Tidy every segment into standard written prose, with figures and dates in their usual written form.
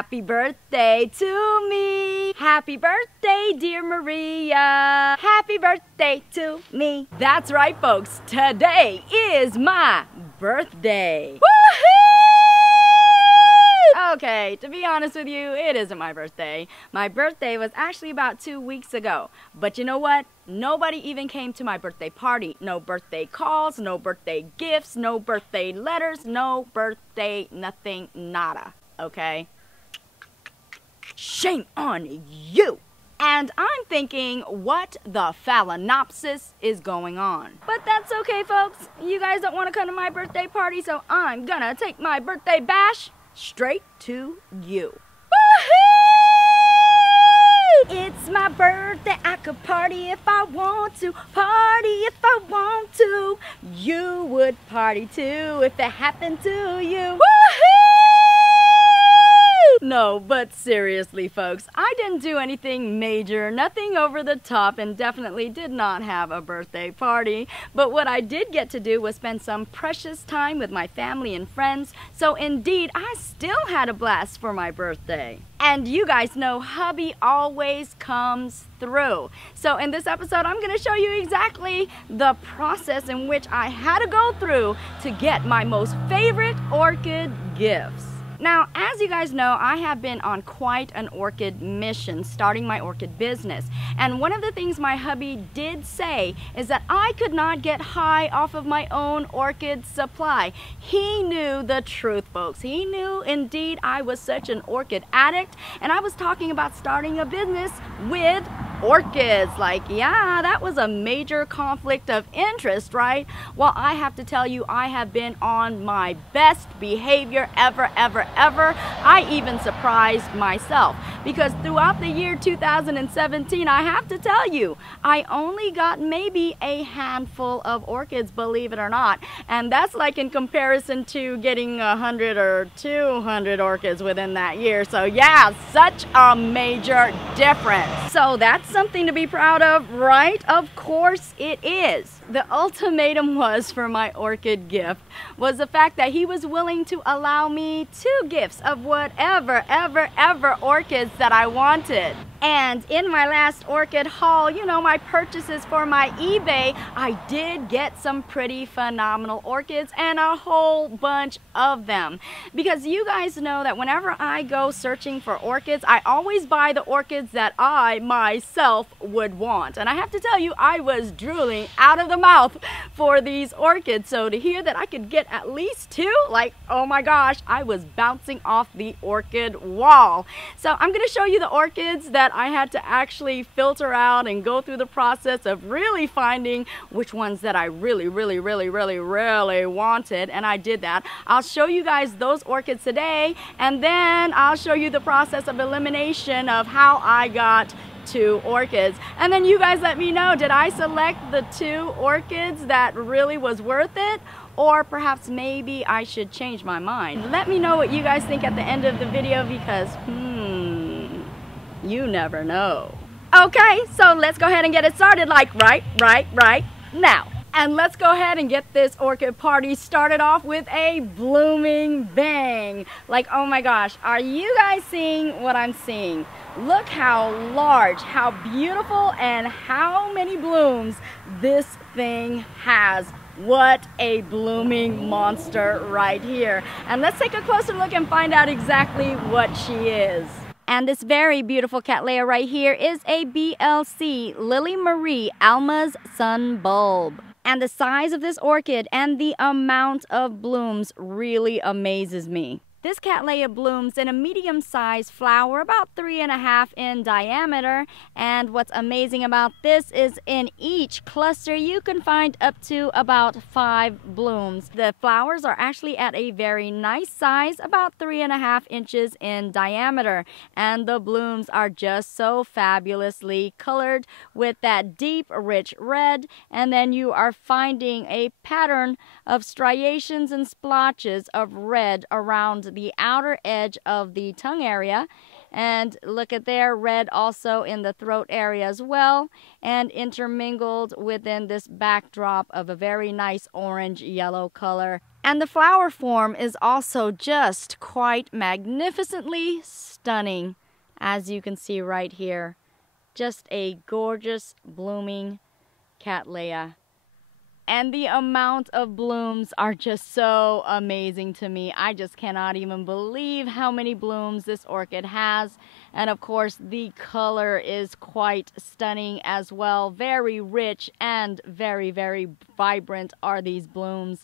Happy birthday to me. Happy birthday, dear Maria. Happy birthday to me. That's right, folks. Today is my birthday. Woohoo! Okay, to be honest with you, it isn't my birthday. My birthday was actually about 2 weeks ago. But you know what? Nobody even came to my birthday party. No birthday calls, no birthday gifts, no birthday letters, no birthday nothing, nada. Okay? Shame on you! And I'm thinking, what the phalaenopsis is going on? But that's okay, folks. You guys don't want to come to my birthday party, so I'm gonna take my birthday bash straight to you. Woohoo! It's my birthday, I could party if I want to, party if I want to. You would party too if it happened to you. Woohoo! No, but seriously, folks, I didn't do anything major, nothing over the top, and definitely did not have a birthday party. But what I did get to do was spend some precious time with my family and friends, so indeed, I still had a blast for my birthday. And you guys know hubby always comes through. So in this episode, I'm going to show you exactly the process in which I had to go through to get my most favorite orchid gifts. Now, as you guys know, I have been on quite an orchid mission starting my orchid business. And one of the things my hubby did say is that I could not get high off of my own orchid supply. He knew the truth, folks. He knew indeed I was such an orchid addict, and I was talking about starting a business with orchids. Like, yeah, that was a major conflict of interest, right? Well, I have to tell you, I have been on my best behavior ever. I even surprised myself, because throughout the year 2017, I have to tell you, I only got maybe a handful of orchids, believe it or not. And that's like in comparison to getting 100 or 200 orchids within that year. So yeah, such a major difference. So that's something to be proud of, right? Of course it is. The ultimatum was for my orchid gift was the fact that he was willing to allow me 2 gifts of whatever ever orchids that I wanted. And in my last orchid haul, you know, my purchases for my eBay, I did get some pretty phenomenal orchids, and a whole bunch of them. Because you guys know that whenever I go searching for orchids, I always buy the orchids that I myself would want. And I have to tell you, I was drooling out of the mouth for these orchids. So to hear that I could get at least 2, like, oh my gosh, I was bouncing off the orchid wall. So I'm going to show you the orchids that I had to actually filter out and go through the process of really finding which ones that I really wanted, and I did that. I'll show you guys those orchids today, and then I'll show you the process of elimination of how I got 2 orchids. And then you guys let me know, did I select the 2 orchids that really was worth it? Or perhaps maybe I should change my mind. Let me know what you guys think at the end of the video, because you never know. Okay, so let's go ahead and get it started, like right now. And let's go ahead and get this orchid party started off with a blooming bang. Like, oh my gosh, are you guys seeing what I'm seeing? Look how large, how beautiful, and how many blooms this thing has. What a blooming monster right here. And let's take a closer look and find out exactly what she is. And this very beautiful Cattleya right here is a BLC Lily Marie Alma's Sun Bulb. And the size of this orchid and the amount of blooms really amazes me. This Cattleya blooms in a medium-sized flower, about 3.5 in diameter. And what's amazing about this is in each cluster you can find up to about 5 blooms. The flowers are actually at a very nice size, about 3.5 inches in diameter. And the blooms are just so fabulously colored with that deep, rich red. And then you are finding a pattern of striations and splotches of red around the outer edge of the tongue area. And look at there, red also in the throat area as well, and intermingled within this backdrop of a very nice orange yellow color. And the flower form is also just quite magnificently stunning, as you can see right here. Just a gorgeous blooming Cattleya. And the amount of blooms are just so amazing to me. I just cannot even believe how many blooms this orchid has. And of course, the color is quite stunning as well. Very rich and very, very vibrant are these blooms.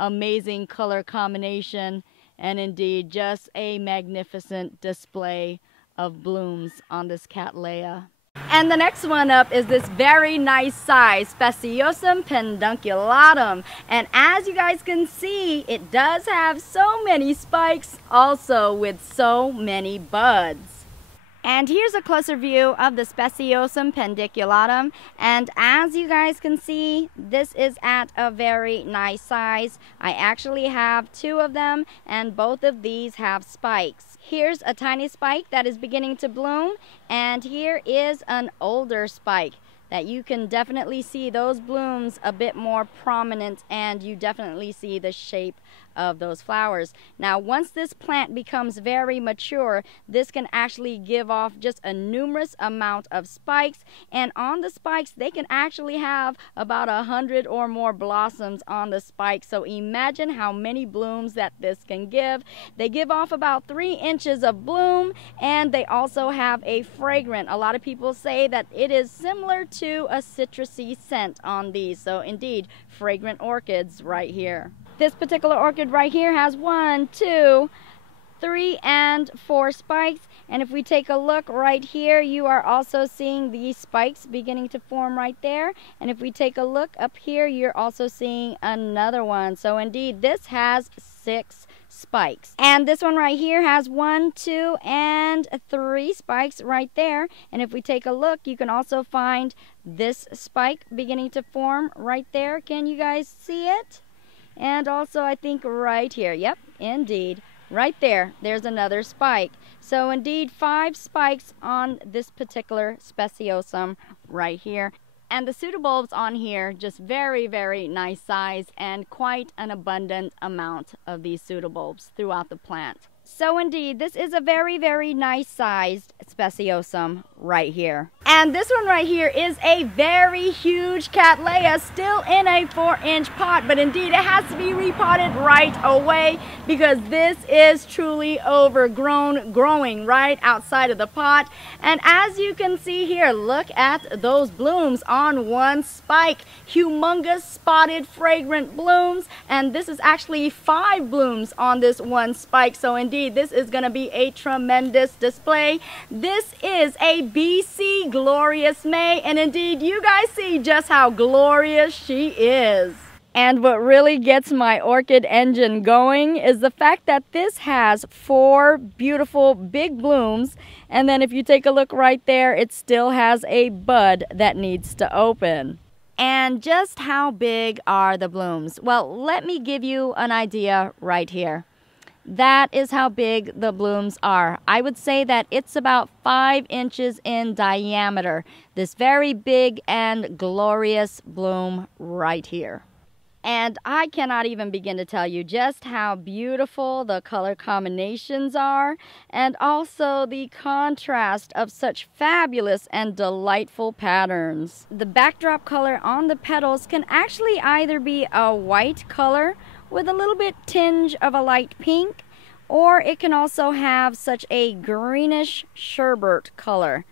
Amazing color combination, and indeed just a magnificent display of blooms on this Cattleya. And the next one up is this very nice size Speciosum pedunculatum. And as you guys can see, it does have so many spikes, also with so many buds. And here's a closer view of the Speciosum pedunculatum. And as you guys can see, this is at a very nice size. I actually have two of them, and both of these have spikes. Here's a tiny spike that is beginning to bloom, and here is an older spike that you can definitely see those blooms a bit more prominent, and you definitely see the shape of those flowers. Now, once this plant becomes very mature, this can actually give off just a numerous amount of spikes, and on the spikes they can actually have about 100 or more blossoms on the spikes. So imagine how many blooms that this can give. They give off about 3 inches of bloom, and they also have a fragrant. A lot of people say that it is similar to a citrusy scent on these. So indeed, fragrant orchids right here. This particular orchid right here has 1, 2, 3, and 4 spikes. And if we take a look right here, you are also seeing these spikes beginning to form right there. And if we take a look up here, you're also seeing another one. So indeed, this has 6 spikes. And this one right here has 1, 2, and 3 spikes right there. And if we take a look, you can also find this spike beginning to form right there. Can you guys see it? And also, I think right here, yep, indeed, right there, there's another spike. So indeed, 5 spikes on this particular Speciosum right here. And the pseudobulbs on here, just very, very nice size, and quite an abundant amount of these pseudobulbs throughout the plant. So indeed, this is a very, very nice sized Speciosum right here. And this one right here is a very huge Cattleya, still in a 4-inch pot, but indeed it has to be repotted right away because this is truly overgrown, growing right outside of the pot. And as you can see here, look at those blooms on one spike. Humongous spotted fragrant blooms, and this is actually 5 blooms on this one spike. So indeed, this is going to be a tremendous display. This is a BC Glorious May, and indeed you guys see just how glorious she is. And what really gets my orchid engine going is the fact that this has 4 beautiful big blooms, and then if you take a look right there, it still has a bud that needs to open. And just how big are the blooms? Well, let me give you an idea right here. That is how big the blooms are. I would say that it's about 5 inches in diameter. This very big and glorious bloom right here. And I cannot even begin to tell you just how beautiful the color combinations are, and also the contrast of such fabulous and delightful patterns. The backdrop color on the petals can actually either be a white color with a little bit tinge of a light pink, or it can also have such a greenish sherbet color,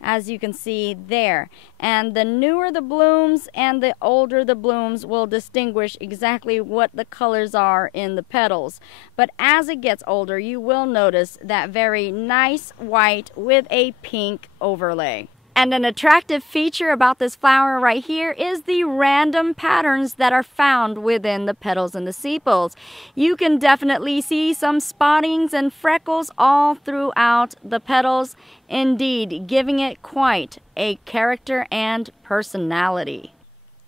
as you can see there. And the newer the blooms and the older the blooms will distinguish exactly what the colors are in the petals. But as it gets older, you will notice that very nice white with a pink overlay. And an attractive feature about this flower right here is the random patterns that are found within the petals and the sepals. You can definitely see some spottings and freckles all throughout the petals, indeed giving it quite a character and personality.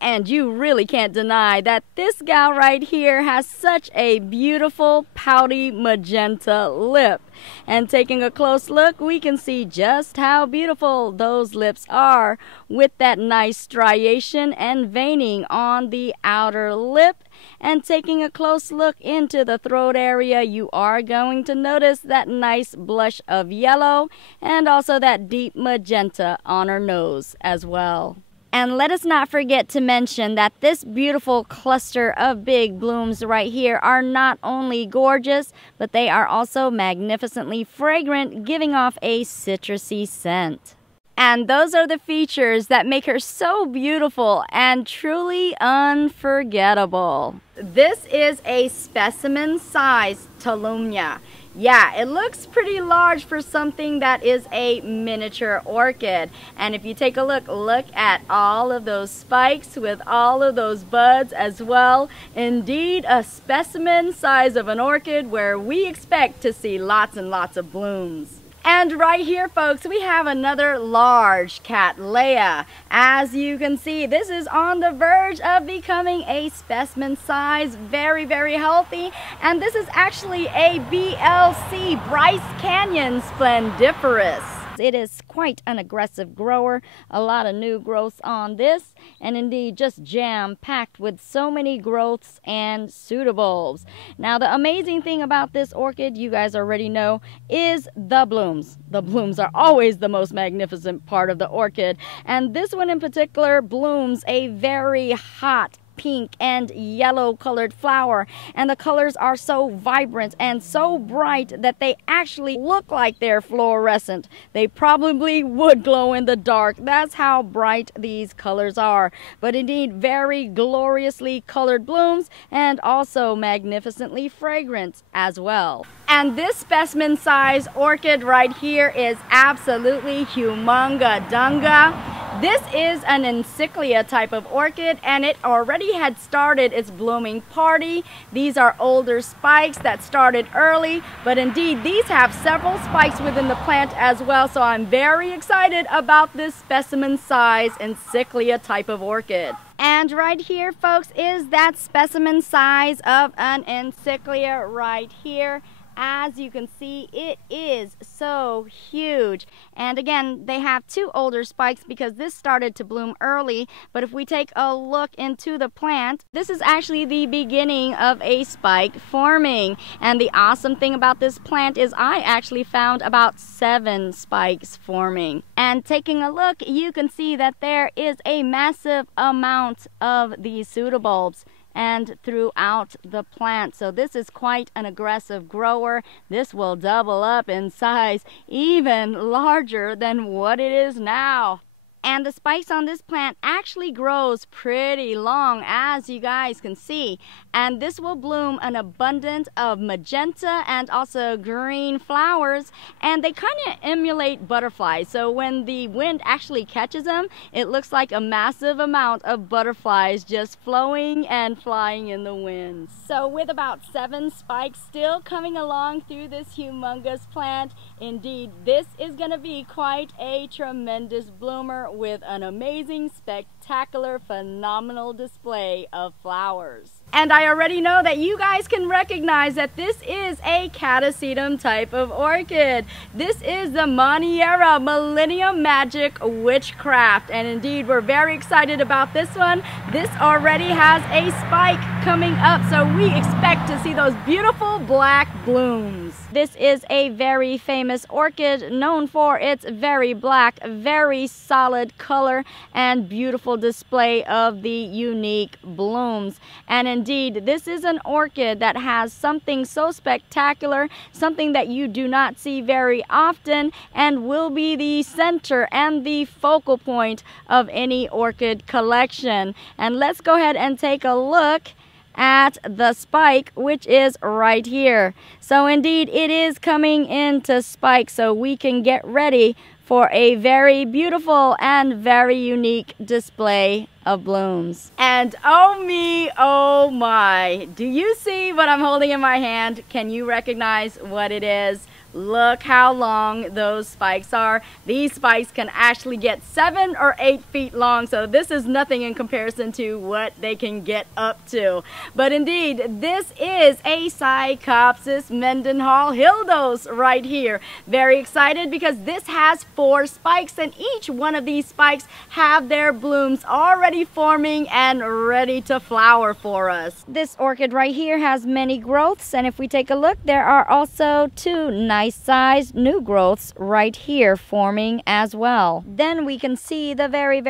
And you really can't deny that this gal right here has such a beautiful pouty magenta lip. And taking a close look, we can see just how beautiful those lips are, with that nice striation and veining on the outer lip. And taking a close look into the throat area, you are going to notice that nice blush of yellow and also that deep magenta on her nose as well. And let us not forget to mention that this beautiful cluster of big blooms right here are not only gorgeous, but they are also magnificently fragrant, giving off a citrusy scent. And those are the features that make her so beautiful and truly unforgettable. This is a specimen-sized Tolumnia. Yeah, it looks pretty large for something that is a miniature orchid. And if you take a look at all of those spikes with all of those buds as well. Indeed, a specimen size of an orchid where we expect to see lots and lots of blooms. And right here, folks, we have another large Cattleya. As you can see, this is on the verge of becoming a specimen size, very, very healthy. And this is actually a BLC, Bryce Canyon Splendiferous. It is quite an aggressive grower, a lot of new growths on this, and indeed just jam-packed with so many growths and pseudobulbs. Now the amazing thing about this orchid, you guys already know, is the blooms. The blooms are always the most magnificent part of the orchid, and this one in particular blooms a very hot pink and yellow colored flower, and the colors are so vibrant and so bright that they actually look like they're fluorescent. They probably would glow in the dark. That's how bright these colors are. But indeed, very gloriously colored blooms and also magnificently fragrant as well. And this specimen size orchid right here is absolutely humonga dunga. This is an encyclia type of orchid, and it already had started its blooming party. These are older spikes that started early, but indeed these have several spikes within the plant as well, so I'm very excited about this specimen size encyclia type of orchid. And right here, folks, is that specimen size of an encyclia right here. As you can see, it is so huge. And again, they have two older spikes because this started to bloom early. But if we take a look into the plant, this is actually the beginning of a spike forming. And the awesome thing about this plant is I actually found about 7 spikes forming. And taking a look, you can see that there is a massive amount of these pseudobulbs and throughout the plant. So this is quite an aggressive grower. This will double up in size, even larger than what it is now. And the spikes on this plant actually grows pretty long, as you guys can see. And this will bloom an abundance of magenta and also green flowers. And they kind of emulate butterflies. So when the wind actually catches them, it looks like a massive amount of butterflies just flowing and flying in the wind. So with about 7 spikes still coming along through this humongous plant, indeed, this is going to be quite a tremendous bloomer with an amazing, spectacular, phenomenal display of flowers. And I already know that you guys can recognize that this is a catasetum type of orchid. This is the Monniera Millennium Magic Witchcraft. And indeed, we're very excited about this one. This already has a spike coming up, so we expect to see those beautiful black blooms. This is a very famous orchid known for its very black, very solid color and beautiful display of the unique blooms. And indeed, this is an orchid that has something so spectacular, something that you do not see very often, and will be the center and the focal point of any orchid collection. And let's go ahead and take a look at the spike, which is right here. So indeed, it is coming into spike, so we can get ready for a very beautiful and very unique display of blooms. And oh me, oh my, do you see what I'm holding in my hand? Can you recognize what it is? Look how long those spikes are. These spikes can actually get 7 or 8 feet long, so this is nothing in comparison to what they can get up to. But indeed, this is a Psychopsis Mendenhall Hildos right here. Very excited because this has 4 spikes, and each one of these spikes have their blooms already forming and ready to flower for us. This orchid right here has many growths, and if we take a look, there are also 2 nice sized new growths right here forming as well. Then we can see the very,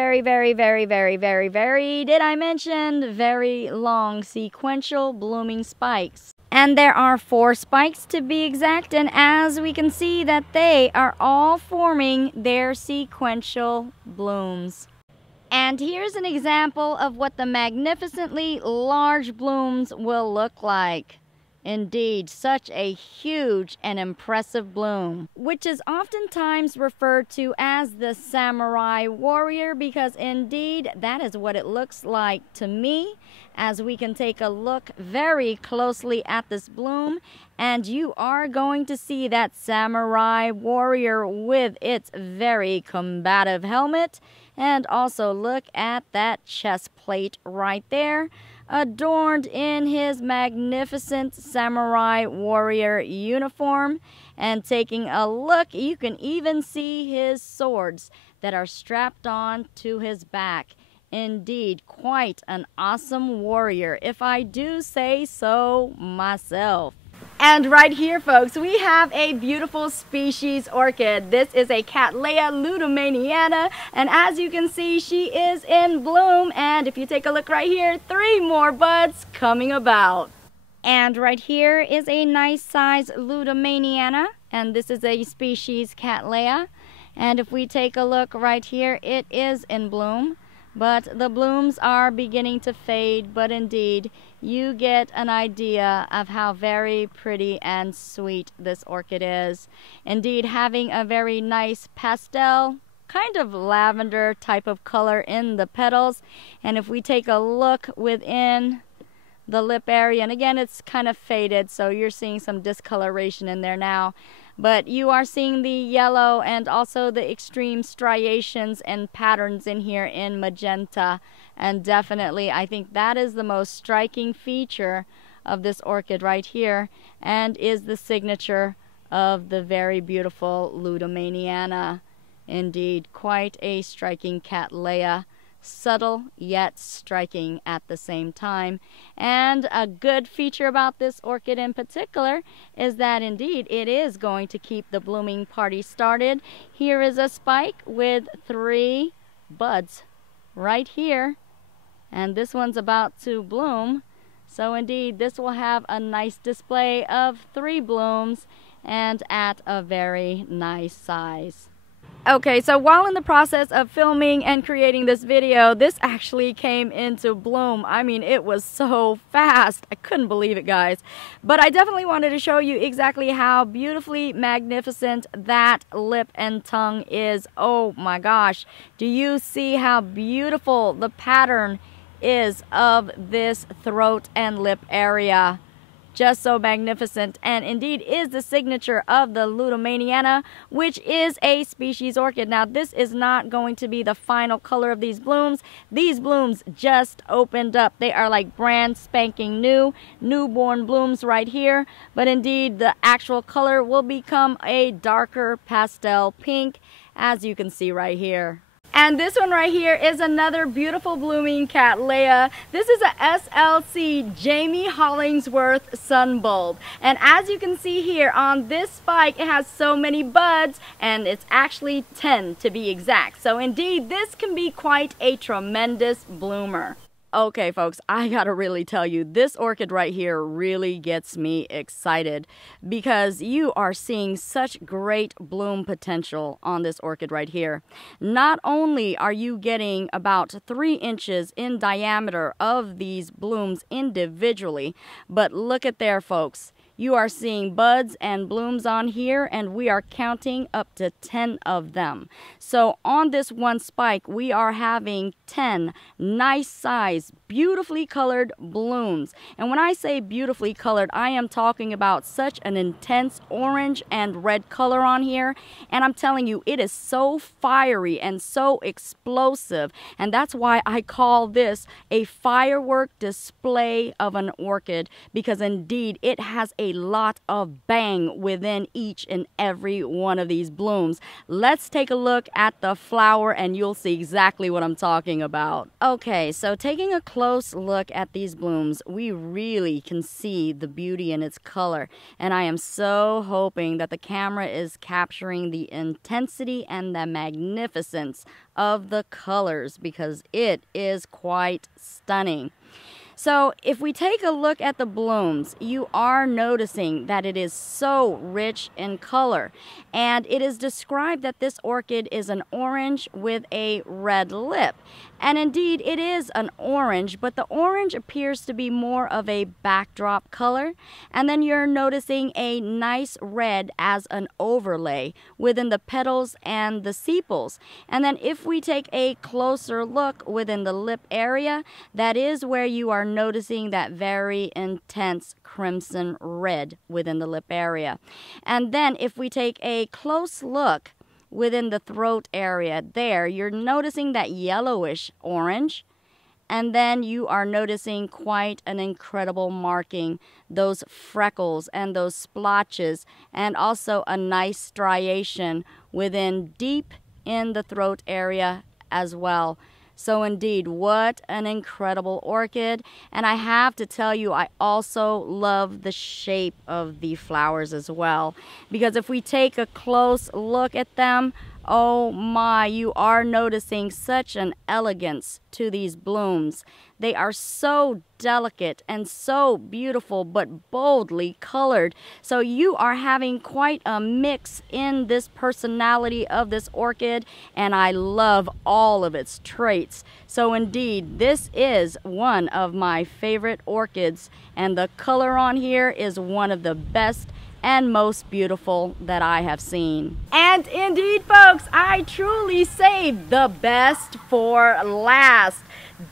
did I mention, very long sequential blooming spikes. And there are 4 spikes to be exact, and as we can see that they are all forming their sequential blooms. And here's an example of what the magnificently large blooms will look like. Indeed, such a huge and impressive bloom, which is oftentimes referred to as the samurai warrior, because indeed that is what it looks like to me, as we can take a look very closely at this bloom, and you are going to see that samurai warrior with its very combative helmet, and also look at that chest plate right there, adorned in his magnificent samurai warrior uniform. And taking a look, you can even see his swords that are strapped on to his back. Indeed, quite an awesome warrior, if I do say so myself. And right here, folks, we have a beautiful species orchid. This is a Cattleya ludomaniana, and as you can see, she is in bloom. And if you take a look right here, 3 more buds coming about. And right here is a nice size ludomaniana, and this is a species Cattleya. And if we take a look right here, it is in bloom. But the blooms are beginning to fade, but indeed, you get an idea of how very pretty and sweet this orchid is. Indeed, having a very nice pastel, kind of lavender type of color in the petals. And if we take a look within the lip area, and again, it's kind of faded, so you're seeing some discoloration in there now. But you are seeing the yellow and also the extreme striations and patterns in here in magenta. And definitely, I think that is the most striking feature of this orchid right here, and is the signature of the very beautiful ludomaniana. Indeed, quite a striking Cattleya. Subtle yet striking at the same time. And a good feature about this orchid in particular is that indeed it is going to keep the blooming party started. Here is a spike with 3 buds right here, and this one's about to bloom. So indeed, this will have a nice display of 3 blooms and at a very nice size. Okay, so while in the process of filming and creating this video, this actually came into bloom. I mean, it was so fast. I couldn't believe it, guys. But I definitely wanted to show you exactly how beautifully magnificent that lip and tongue is. Oh my gosh. Do you see how beautiful the pattern is of this throat and lip area? Just so magnificent, and indeed is the signature of the ludomaniana, which is a species orchid. Now, this is not going to be the final color of these blooms. These blooms just opened up. They are like brand spanking new, newborn blooms right here. But indeed, the actual color will become a darker pastel pink, as you can see right here. And this one right here is another beautiful blooming Cattleya. This is a SLC Jamie Hollingsworth sunbulb. And as you can see here on this spike, it has so many buds, and it's actually 10 to be exact. So indeed, this can be quite a tremendous bloomer. Okay, folks, I gotta really tell you, this orchid right here really gets me excited because you are seeing such great bloom potential on this orchid right here. Not only are you getting about 3 inches in diameter of these blooms individually, but look at there, folks. You are seeing buds and blooms on here, and we are counting up to 10 of them. So on this one spike, we are having 10 nice size, beautifully colored blooms. And when I say beautifully colored, I am talking about such an intense orange and red color on here. And I'm telling you, it is so fiery and so explosive. And that's why I call this a firework display of an orchid, because indeed it has a lot of bang within each and every one of these blooms. Let's take a look at the flower and you'll see exactly what I'm talking about. Okay, so taking a close look at these blooms, we really can see the beauty in its color, and I am so hoping that the camera is capturing the intensity and the magnificence of the colors, because it is quite stunning. So if we take a look at the blooms, you are noticing that it is so rich in color. And it is described that this orchid is an orange with a red lip. And indeed it is an orange, but the orange appears to be more of a backdrop color. And then you're noticing a nice red as an overlay within the petals and the sepals. And then if we take a closer look within the lip area, that is where you are noticing that very intense crimson red within the lip area. And then if we take a close look within the throat area there, you're noticing that yellowish orange. And then you are noticing quite an incredible marking, those freckles and those splotches, and also a nice striation within deep in the throat area as well. So indeed, what an incredible orchid. And I have to tell you, I also love the shape of the flowers as well. Because if we take a close look at them, oh my, you are noticing such an elegance to these blooms. They are so delicate and so beautiful, but boldly colored. So you are having quite a mix in this personality of this orchid, and I love all of its traits. So indeed, this is one of my favorite orchids, and the color on here is one of the best and most beautiful that I have seen. And indeed, folks, I truly saved the best for last.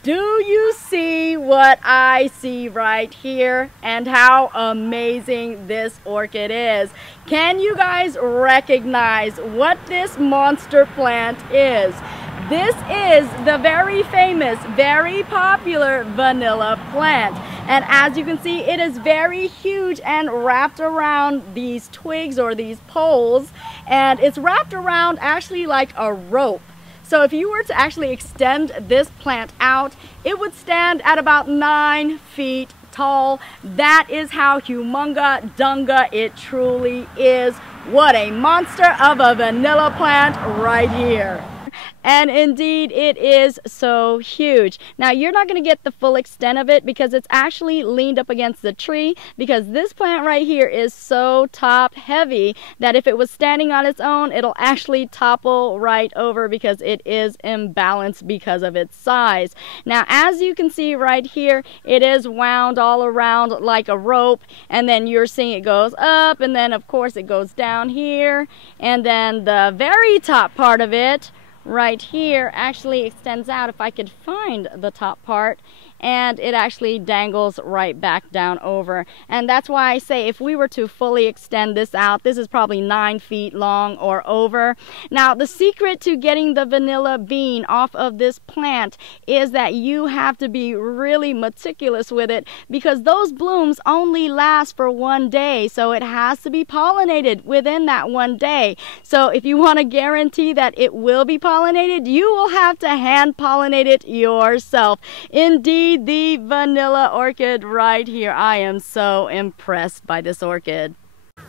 Do you see what I see right here, and how amazing this orchid is? Can you guys recognize what this monster plant is? This is the very famous, very popular vanilla plant. And as you can see, it is very huge and wrapped around these twigs or these poles. And it's wrapped around actually like a rope. So if you were to actually extend this plant out, it would stand at about 9 feet tall. That is how humunga dunga it truly is. What a monster of a vanilla plant right here. And indeed, it is so huge. Now, you're not going to get the full extent of it because it's actually leaned up against the tree, because this plant right here is so top heavy that if it was standing on its own, it'll actually topple right over because it is imbalanced because of its size. Now, as you can see right here, it is wound all around like a rope, and then you're seeing it goes up, and then of course it goes down here, and then the very top part of it right here actually extends out, if I could find the top part, and it actually dangles right back down over. And that's why I say if we were to fully extend this out, this is probably 9 feet long or over. Now, the secret to getting the vanilla bean off of this plant is that you have to be really meticulous with it, because those blooms only last for 1 day, so it has to be pollinated within that 1 day. So if you want to guarantee that it will be pollinated, you will have to hand pollinate it yourself. Indeed, the vanilla orchid right here. I am so impressed by this orchid.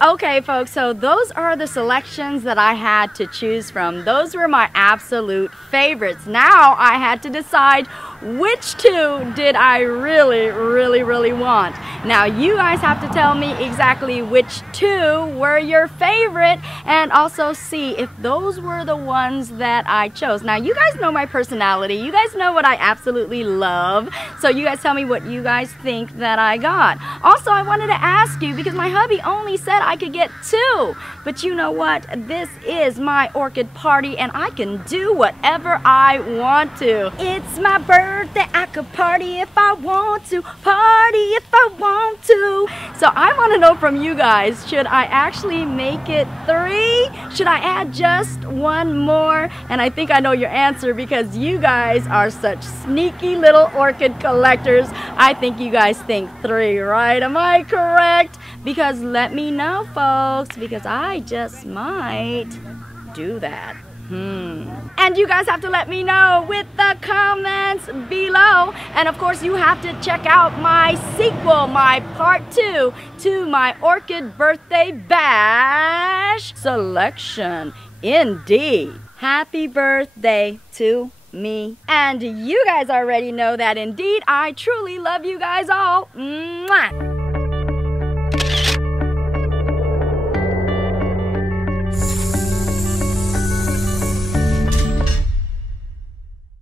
Okay, folks, so those are the selections that I had to choose from. Those were my absolute favorites. Now I had to decide which two did I really want. Now you guys have to tell me exactly which two were your favorite and also see if those were the ones that I chose. Now you guys know my personality. You guys know what I absolutely love. So you guys tell me what you guys think that I got. Also, I wanted to ask you because my hubby only said I could get 2. But you know what? This is my orchid party and I can do whatever I want to. It's my birthday. I could party if I want to. Party if I want to. So I want to know from you guys, should I actually make it 3? Should I add just 1 more? And I think I know your answer because you guys are such sneaky little orchid collectors. I think you guys think 3, right? Am I correct? Because let me know, folks, because I just might do that. And you guys have to let me know with the comments below. And of course you have to check out my sequel, my part 2 to my Orchid Birthday Bash selection. Indeed. Happy birthday to me. And you guys already know that indeed I truly love you guys all. Mwah!